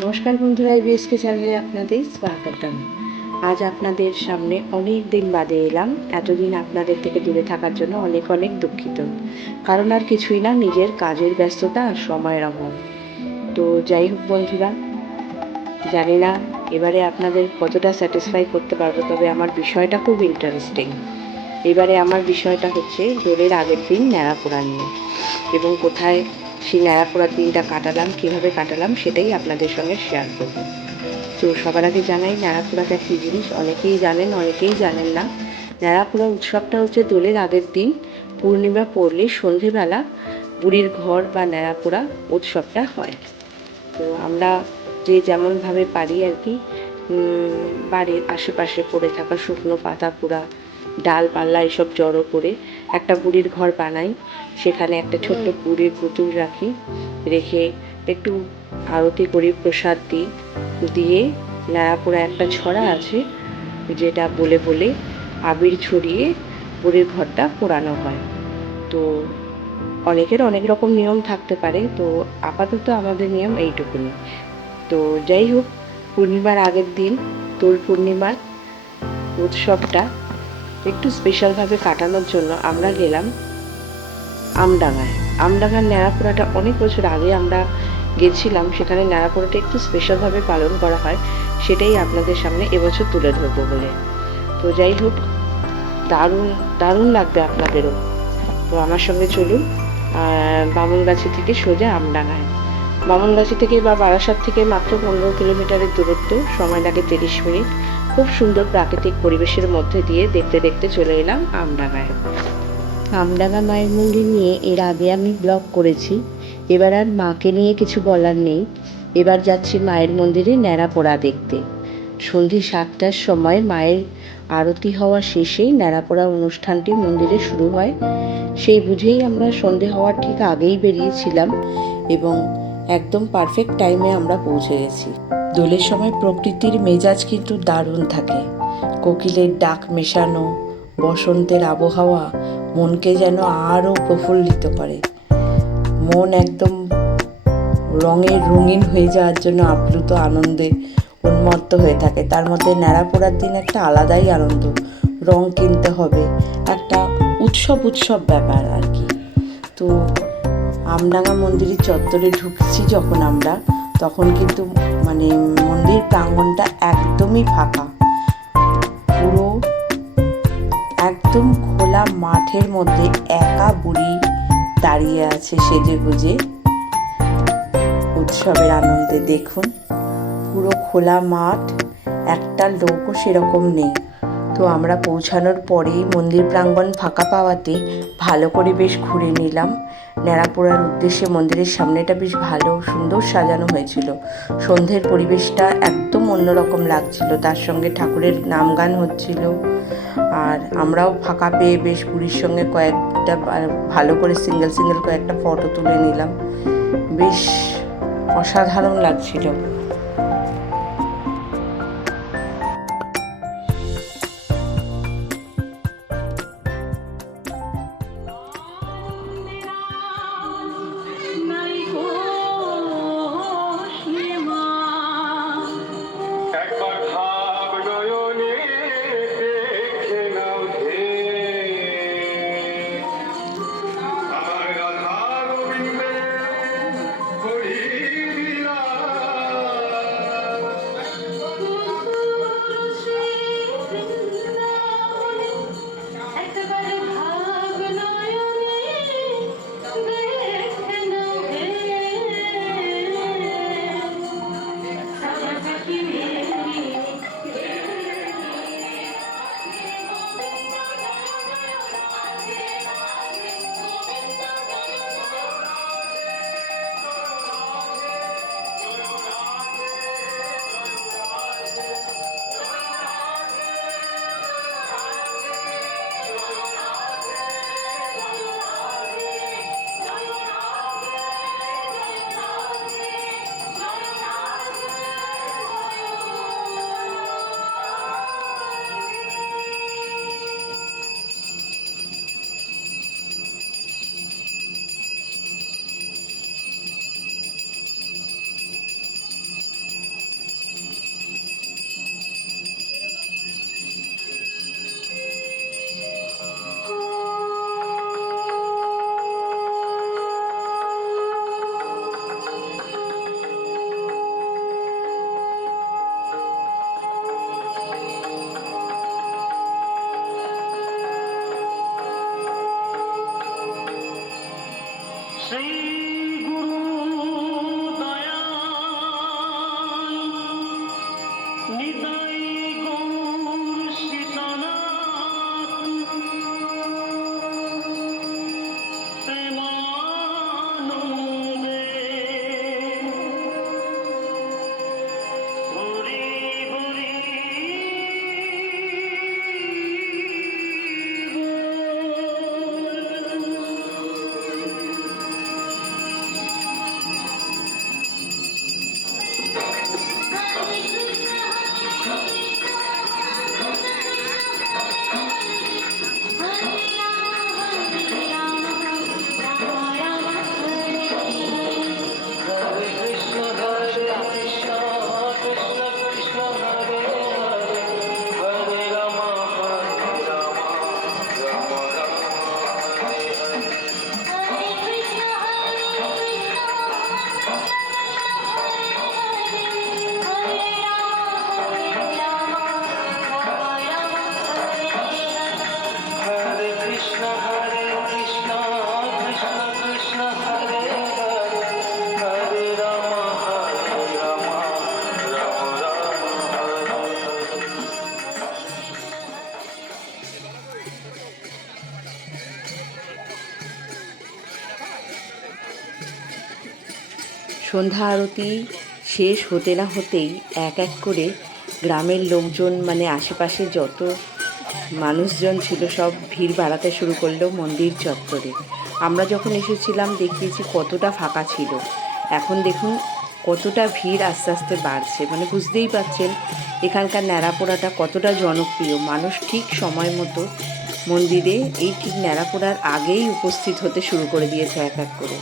নমস্কার বন্ধুরা, ইবিএসকে চ্যানেলে আপনাদের স্বাগতম। আজ আপনাদের সামনে অনেক দিন বাদে এলাম। এতদিন আপনাদের থেকে দূরে থাকার জন্য অনেক অনেক দুঃখিত। কারণ আর কিছুই না, নিজের কাজের ব্যস্ততা আর সময়ের অভাব। তো যাই হোক বন্ধুরা, জানি না এবারে আপনাদের কতটা স্যাটিসফাই করতে পারবো, তবে আমার বিষয়টা খুব ইন্টারেস্টিং। এবারে আমার বিষয়টা হচ্ছে দোলের আগের দিন ন্যাড়াপোড়া নিয়ে, এবং কোথায় সেই ন্যাড়াপোড়ার দিনটা কাটালাম, কীভাবে কাটালাম সেটাই আপনাদের সঙ্গে শেয়ার করব। তো সবার আগে জানাই, ন্যাড়াপোড়াটা কী জিনিস অনেকেই জানেন, অনেকেই জানেন না। ন্যাড়াপোড়া উৎসবটা হচ্ছে দোলের আগের দিন পূর্ণিমা পড়লে সন্ধেবেলা বুড়ির ঘর বা ন্যাড়াপোড়া উৎসবটা হয়। তো আমরা যে যেমনভাবে পারি আর কি, বাড়ির আশেপাশে পড়ে থাকা শুকনো পাতা পোড়া, ডালপাল্লা এসব জড়ো করে একটা বুড়ির ঘর বানাই। সেখানে একটা ছোট্ট বুড়ির পুতুল রাখি, রেখে একটু আরতি করি, প্রসাদ দিই, দিয়ে ন্যাড়াপোড়া একটা ছড়া আছে যেটা বলে বলে আবির ছড়িয়ে বুড়ির ঘরটা পোড়ানো হয়। তো অনেকের অনেক রকম নিয়ম থাকতে পারে, তো আপাতত আমাদের নিয়ম এইটুকুনি। তো যাই হোক, পূর্ণিমার আগের দিন দোল পূর্ণিমার উৎসবটা একটু স্পেশালভাবে কাটানোর জন্য আমরা গেলাম আমডাঙায়। আমডাঙার ন্যাড়াপোড়াটা অনেক বছর আগে আমরা গেছিলাম, সেখানে ন্যাড়াপোড়াটা একটু স্পেশালভাবে পালন করা হয়, সেটাই আপনাদের সামনে এবছর তুলে ধরবো বলে। তো যাই হোক, দারুণ দারুণ লাগবে আপনাদেরও। তো আমার সঙ্গে চলুন বামনগাছি থেকে সোজা আমডাঙায়। বামনগাছি থেকে বা বারাসাত থেকে মাত্র 15 কিলোমিটারের দূরত্ব, সময় লাগে 30 মিনিট। খুব সুন্দর প্রাকৃতিক পরিবেশের মধ্যে দিয়ে দেখতে দেখতে চলে এলাম আমডাঙায়। আমডাঙা মায়ের মন্দির নিয়ে এর আগে আমি ব্লগ করেছি, এবার আর মাকে নিয়ে কিছু বলার নেই। এবার যাচ্ছি মায়ের মন্দিরে ন্যাড়াপোড়া দেখতে। সন্ধে 7টার সময় মায়ের আরতি হওয়া শেষেই ন্যাড়াপোড়া অনুষ্ঠানটি মন্দিরে শুরু হয়। সেই বুঝেই আমরা সন্ধে হওয়ার ঠিক আগেই বেরিয়েছিলাম, এবং একদম পারফেক্ট টাইমে আমরা পৌঁছে গেছি। দোলের সময় প্রকৃতির মেজাজ কিন্তু দারুণ থাকে। কোকিলের ডাক মেশানো বসন্তের আবহাওয়া মনকে যেন আরও প্রফুল্লিত করে। মন একদম রঙিন হয়ে যাওয়ার জন্য আপ্লুত আনন্দে উন্মত্ত হয়ে থাকে। তার মধ্যে ন্যাড়াপোড়ার দিন একটা আলাদাই আনন্দ, রং কিনতে হবে, একটা উৎসব ব্যাপার আর কি। তো আমডাঙা মন্দিরের চত্বরে ঢুকছি যখন আমরা, তখন কিন্তু মন্দির প্রাঙ্গণটা একদমই ফাঁকা। পুরো একদম খোলা মাঠের মধ্যে একা বুড়ি দাঁড়িয়ে আছে সেজে গুজে উৎসবের আনন্দে। দেখুন, পুরো খোলা মাঠ, একটা লোকও সেরকম নেই। তো আমরা পৌঁছানোর পরেই মন্দির প্রাঙ্গণ ফাঁকা পাওয়াতে ভালো করে বেশ ঘুরে নিলাম। ন্যাড়াপোড়ার উদ্দেশ্যে মন্দিরের সামনেটা বেশ ভালো সুন্দর সাজানো হয়েছিল। সন্ধ্যের পরিবেশটা একদম অন্যরকম লাগছিল, তার সঙ্গে ঠাকুরের নাম গান হচ্ছিল। আর আমরাও ফাঁকা পেয়ে বেশ বুড়ির সঙ্গে কয়েকটা ভালো করে সিঙ্গেল কয়েকটা ফটো তুলে নিলাম। বেশ অসাধারণ লাগছিল। সন্ধ্যা আরতি শেষ হতে না হতেই এক এক করে গ্রামের লোকজন মানে আশেপাশে যত মানুষজন ছিল সব ভিড় বাড়াতে শুরু করলো মন্দির চত্বরে। আমরা যখন এসেছিলাম দেখিয়েছি কতটা ফাঁকা ছিল, এখন দেখুন কতটা ভিড় আস্তে আস্তে বাড়ছে। মানে বুঝতেই পারছেন এখানকার ন্যাড়াপোড়াটা কতটা জনপ্রিয়। মানুষ ঠিক সময় মতো মন্দিরে এই ঠিক ন্যাড়াপোড়ার আগেই উপস্থিত হতে শুরু করে দিয়েছে এক এক করে।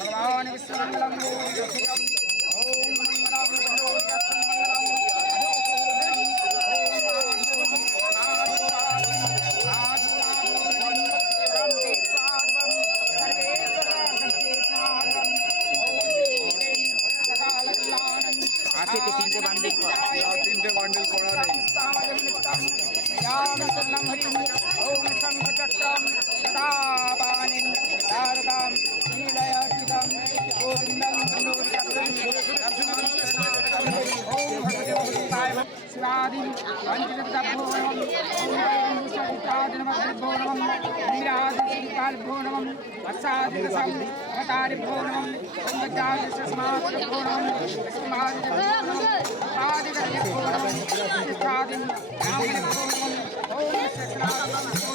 भगवान विश्वमंगलम ओम आके तो तीनटे बंडल पड़ा नहीं ओम शंखचक्रम दावानिं तारकां नीलयटितं गोविन्दं ओम भगवते शिवादिं पंचदत्तभो नमः ओम सवितादिनमभ्यो नमः नीरादिकालभो नमः वत्सादिकसं घटारिभ्यो नमः ओम गजादिसस्मादिभ्यो नमः स्मादिभ्यो नमः आदिगर्भ्यो नमः प्रतिष्ठादिं नामनिभ्यो नमः ओम शस्त्रादिभ्यो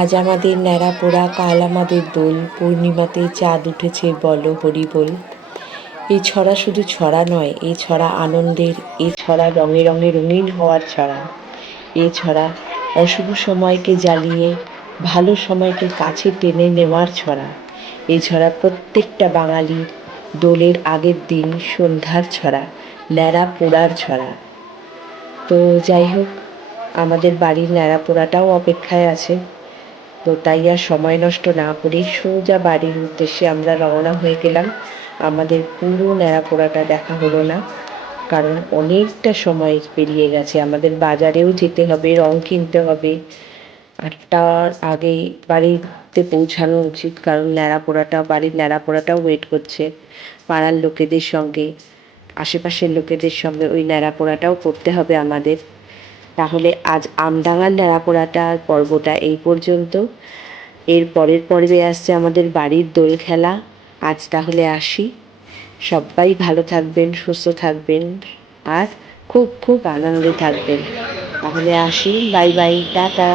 আজ আমাদের ন্যাড়া পোড়া, কাল আমাদের দোল, পূর্ণিমাতে চাঁদ উঠেছে বলো হরি বল। এই ছড়া শুধু ছড়া নয়, এই ছড়া আনন্দের, এই ছড়া রঙে রঙে রঙিন হওয়ার ছড়া। এই ছড়া অশুভ সময়কে জ্বালিয়ে ভালো সময়কে কাছে টেনে নেওয়ার ছড়া। এই ছড়া প্রত্যেকটা বাঙালির দোলের আগের দিন সন্ধ্যার ছড়া, ন্যাড়া পোড়ার ছড়া। তো যাই হোক, আমাদের বাড়ির ন্যাড়া পোড়াটাও অপেক্ষায় আছে। তো তাই আর সময় নষ্ট না করে সোজা বাড়ির উদ্দেশ্যে আমরা রওনা হয়ে গেলাম। আমাদের পুরো ন্যাড়া পোড়াটা দেখা হলো না, কারণ অনেকটা সময় পেরিয়ে গেছে। আমাদের বাজারেও যেতে হবে, রং কিনতে হবে। 8টার আগেই বাড়িতে পৌঁছানো উচিত, কারণ বাড়ির ন্যাড়া পোড়াটাও ওয়েট করছে। পাড়ার লোকেদের সঙ্গে, আশেপাশের লোকেদের সঙ্গে ওই ন্যাড়া পোড়াটাও করতে হবে আমাদের। তাহলে আজ আমডাঙার ন্যাড়া পোড়াটার পর্বটা এই পর্যন্ত। এর পরের পর্বে আসছে আমাদের বাড়ির দোল খেলা। আজ তাহলে আসি। সবাই ভালো থাকবেন, সুস্থ থাকবেন, আর খুব খুব আনন্দে থাকবেন। তাহলে আসি, বাই বাই, টাটা।